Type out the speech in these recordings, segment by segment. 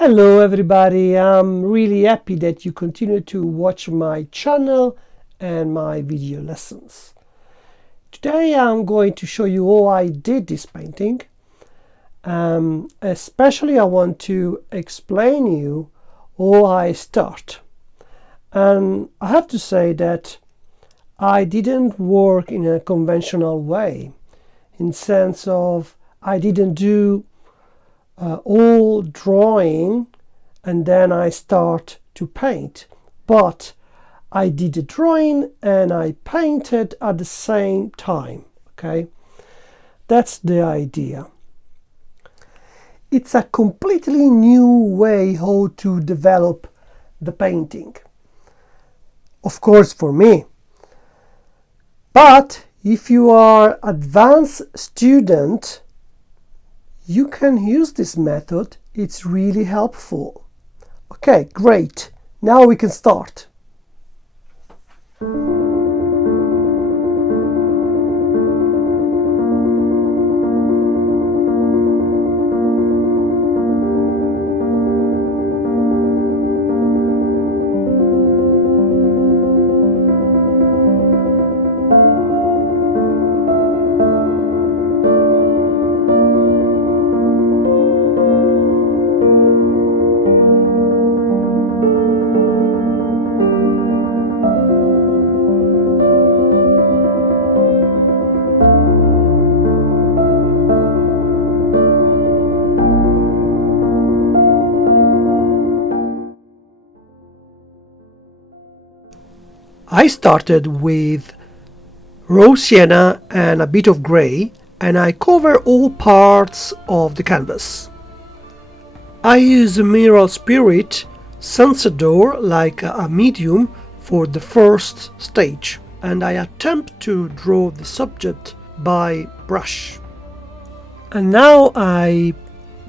Hello everybody, I'm really happy that you continue to watch my channel and my video lessons. Today I'm going to show you how I did this painting. Especially I want to explain you how I start. And I have to say that I didn't work in a conventional way, in sense of I didn't do all drawing and then I start to paint, but I did a drawing and I painted at the same time. Okay, that's the idea. It's a completely new way how to develop the painting, of course, for me. But if you are advanced student, you can use this method. It's really helpful. Okay, great. Now we can start. I started with raw sienna and a bit of grey, and I cover all parts of the canvas. I use a mineral spirit Sunset like a medium for the first stage, and I attempt to draw the subject by brush. And now I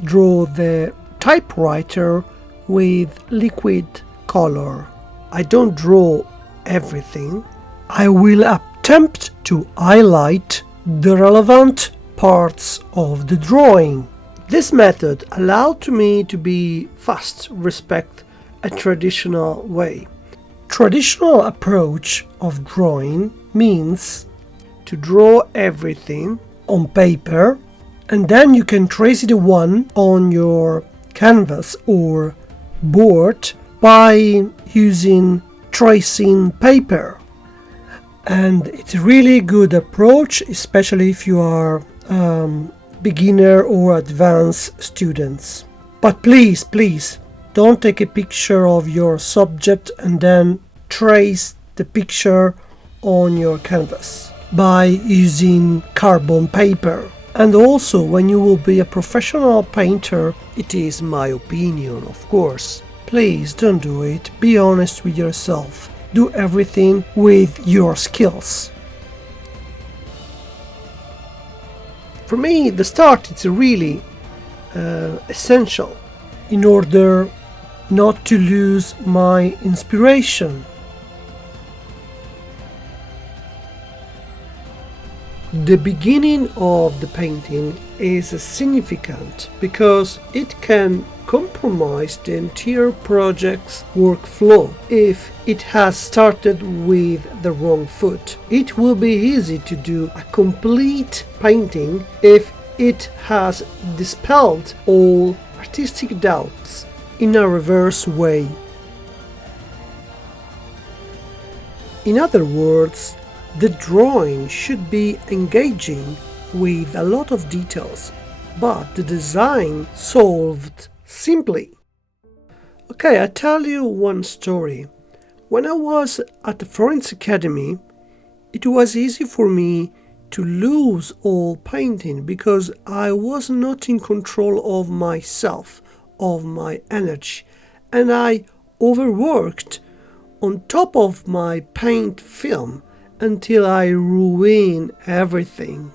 draw the typewriter with liquid color. I don't draw everything. I will attempt to highlight the relevant parts of the drawing. This method allowed me to be fast, respect a traditional way. Traditional approach of drawing means to draw everything on paper and then you can trace it one on your canvas or board by using tracing paper. And it's a really good approach, especially if you are beginner or advanced students. But please don't take a picture of your subject and then trace the picture on your canvas by using carbon paper. And also, when you will be a professional painter, it is my opinion, of course, please don't do it. Be honest with yourself. Do everything with your skills. For me, the start is really essential in order not to lose my inspiration. The beginning of the painting is significant because it can compromise the entire project's workflow if it has started with the wrong foot. It will be easy to do a complete painting if it has dispelled all artistic doubts in a reverse way. In other words, the drawing should be engaging with a lot of details, but the design solved simply. Okay, I tell you one story. When I was at the Florence Academy, it was easy for me to lose all painting because I was not in control of myself, of my energy, and I overworked on top of my paint film until I ruin everything.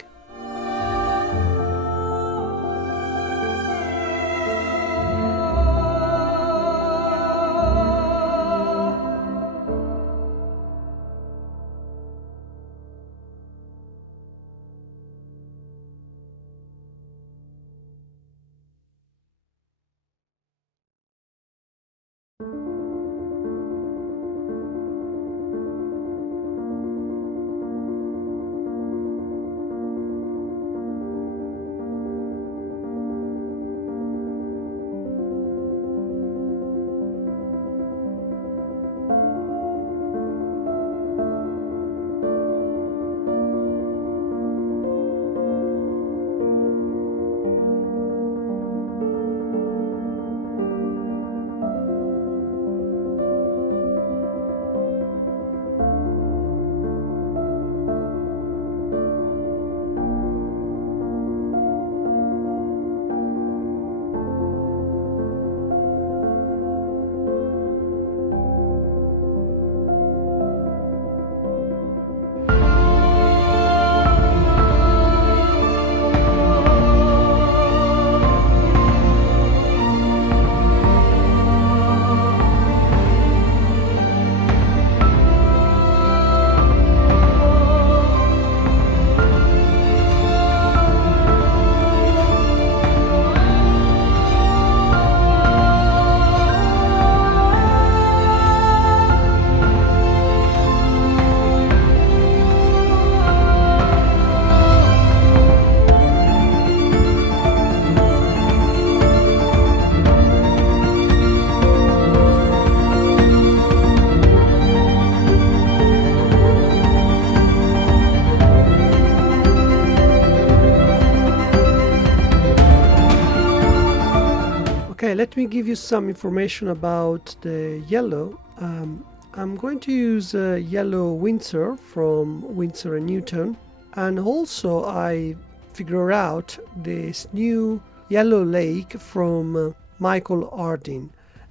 Okay, let me give you some information about the yellow. I'm going to use yellow Windsor from Winsor & Newton, and also I figure out this new yellow lake from Michael Ardin,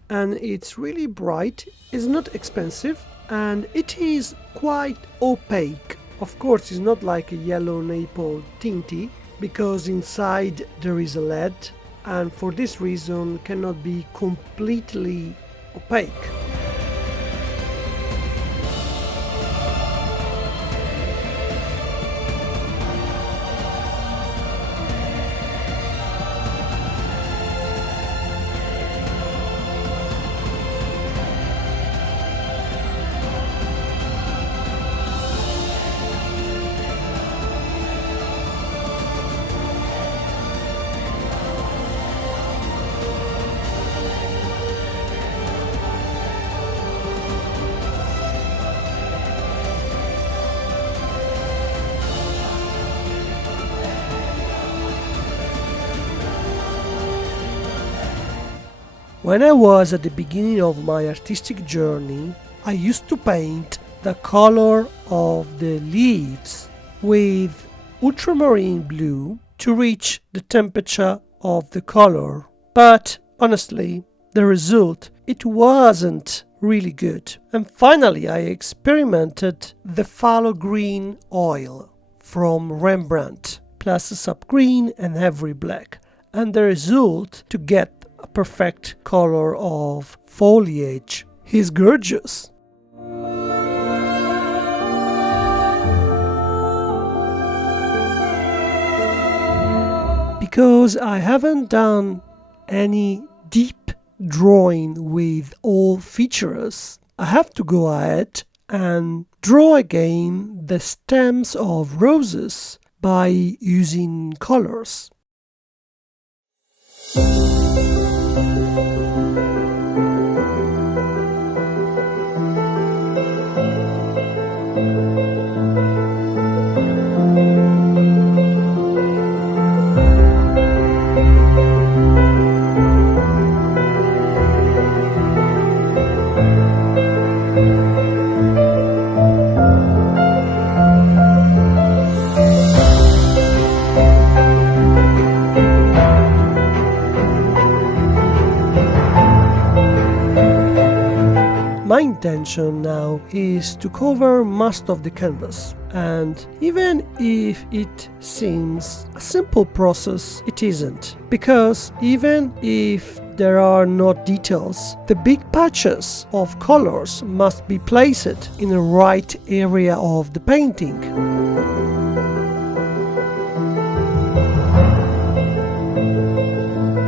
and it's really bright, it's not expensive, and it is quite opaque. Of course, it's not like a yellow maple tinty, because inside there is a lead, and for this reason cannot be completely opaque. When I was at the beginning of my artistic journey, I used to paint the color of the leaves with ultramarine blue to reach the temperature of the color. But honestly, the result, it wasn't really good. And finally, I experimented the phthalo green oil from Rembrandt, plus a sub green and heavy black. And the result, to get a perfect color of foliage. He's gorgeous. Because I haven't done any deep drawing with all features, I have to go ahead and draw again the stems of roses by using colors. My intention now is to cover most of the canvas, and even if it seems a simple process, it isn't, because even if there are no details, the big patches of colors must be placed in the right area of the painting.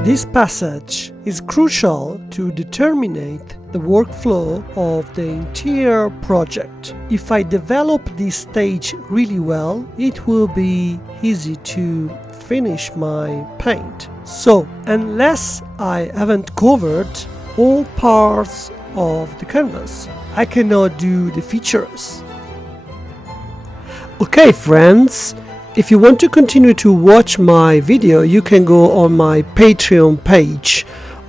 This passage is crucial to determine the workflow of the entire project. If I develop this stage really well, it will be easy to finish my paint. So, unless I haven't covered all parts of the canvas, I cannot do the features. Okay, friends. If you want to continue to watch my video, you can go on my Patreon page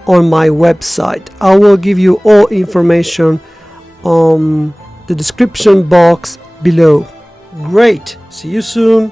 on my website. I will give you all information on the description box below. Great! See you soon!